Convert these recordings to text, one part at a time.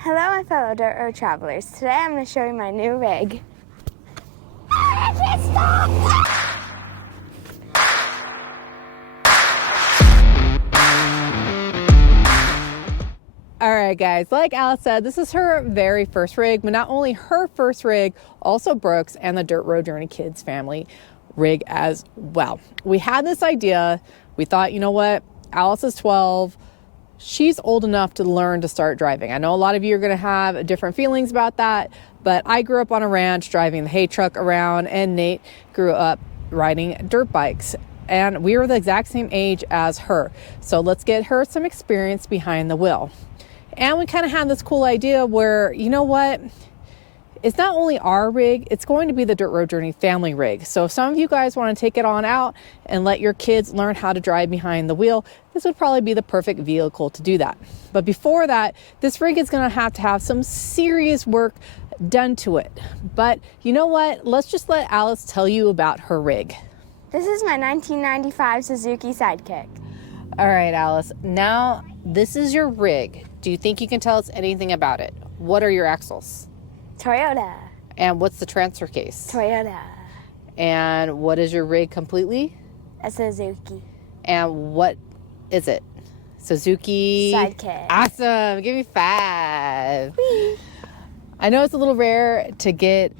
Hello, my fellow dirt road travelers. Today I'm going to show you my new rig. All right, guys, like Alice said, this is her very first rig, but not only her first rig, also Brooke's and the DirtRoadJourney kids family rig as well. We had this idea. We thought, you know what? Alice is 12. She's old enough to learn to start driving. I know a lot of you are going to have different feelings about that, but I grew up on a ranch driving the hay truck around, and Nate grew up riding dirt bikes. And we were the exact same age as her. So let's get her some experience behind the wheel. And we kind of had this cool idea where, you know what? It's not only our rig, it's going to be the DirtRoadJourney family rig. So if some of you guys want to take it on out and let your kids learn how to drive behind the wheel, this would probably be the perfect vehicle to do that. But before that, this rig is going to have some serious work done to it. But you know what? Let's just let Alice tell you about her rig. This is my 1995 Suzuki Sidekick. All right, Alice. Now, this is your rig. Do you think you can tell us anything about it? What are your axles? Toyota. And what's the transfer case? Toyota. And what is your rig completely? A Suzuki. And what is it? Suzuki Sidekick. Awesome. Give me 5. Whee. I know it's a little rare to get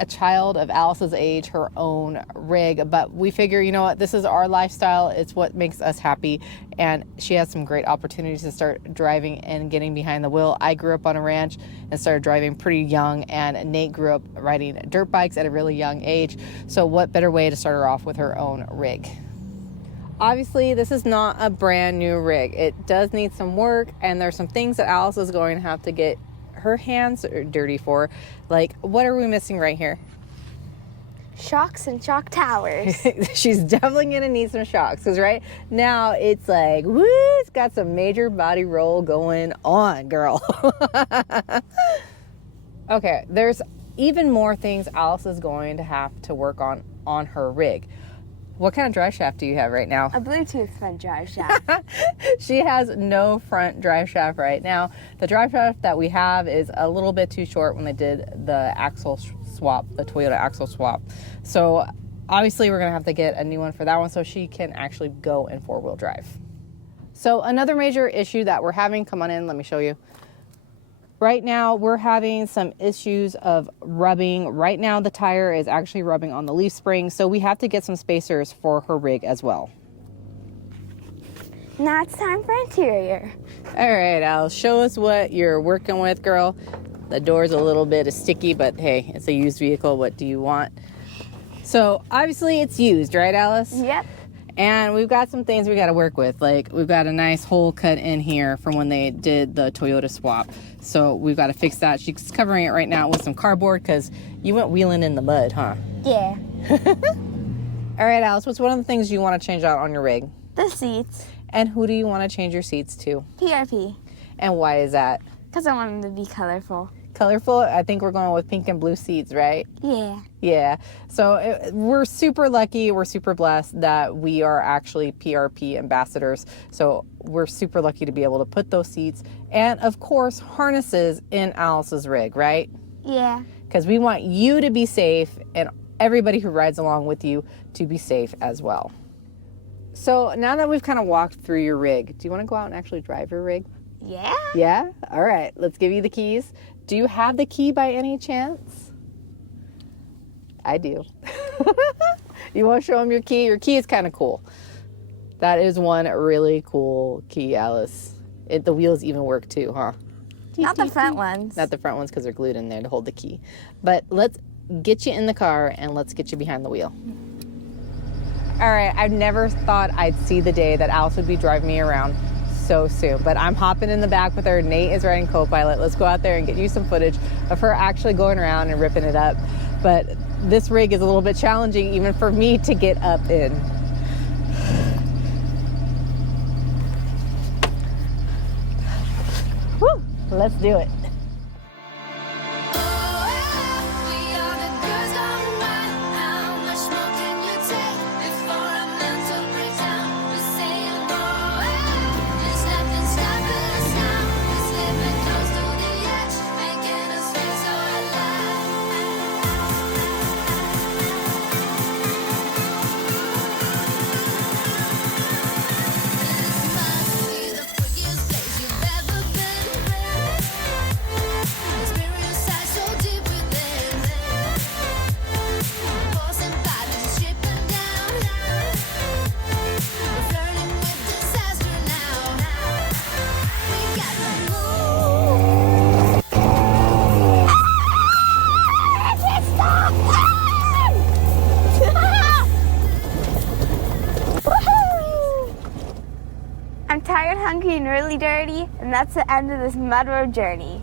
a child of Alice's age her own rig, but we figure, you know what, this is our lifestyle. It's what makes us happy, and she has some great opportunities to start driving and getting behind the wheel. I grew up on a ranch and started driving pretty young, and Nate grew up riding dirt bikes at a really young age. So what better way to start her off with her own rig? Obviously, this is not a brand new rig. It does need some work, and there's some things that Alice is going to have to get her hands are dirty for. Like, what are we missing right here? Shocks and shock towers. She's definitely gonna need some shocks, because right now it's like, woo, it's got some major body roll going on, girl. Okay, there's even more things Alice is going to have to work on her rig. What kind of drive shaft do you have right now? A Bluetooth front drive shaft. She has no front drive shaft right now. The drive shaft that we have is a little bit too short when they did the axle swap, the Toyota axle swap. So obviously we're gonna have to get a new one for that one so she can actually go in 4-wheel drive. So another major issue that we're having, come on in, let me show you. Right now, we're having some issues of rubbing. Right now, the tire is actually rubbing on the leaf spring, so we have to get some spacers for her rig as well. Now it's time for interior. All right, Alice, show us what you're working with, girl. The door's a little bit sticky, but hey, it's a used vehicle. What do you want? So obviously it's used, right, Alice? Yep. And we've got some things we got to work with. Like, we've got a nice hole cut in here from when they did the Toyota swap. So we've got to fix that. She's covering it right now with some cardboard because you went wheeling in the mud, huh? Yeah. All right, Alice, what's one of the things you want to change out on your rig? The seats. And who do you want to change your seats to? PRP. And why is that? Because I want them to be colorful. Colorful? I think we're going with pink and blue seats, right? Yeah. Yeah. So we're super lucky. We're super blessed that we are actually PRP ambassadors. So we're super lucky to be able to put those seats and, of course, harnesses in Alice's rig, right? Yeah. Because we want you to be safe and everybody who rides along with you to be safe as well. So now that we've kind of walked through your rig, do you want to go out and actually drive your rig? Yeah? Yeah? All right. Let's give you the keys. Do you have the key by any chance? I do. You want to show them your key? Your key is kind of cool. That is one really cool key, Alice. The wheels even work too, huh? Not the front ones. Not the front ones because they're glued in there to hold the key. But let's get you in the car and let's get you behind the wheel. All right, I've never thought I'd see the day that Alice would be driving me around so soon, but I'm hopping in the back with her. Nate is riding co-pilot. Let's go out there and get you some footage of her actually going around and ripping it up. But this rig is a little bit challenging even for me to get up in. Woo, let's do it. dirty, and that's the end of this mud road journey.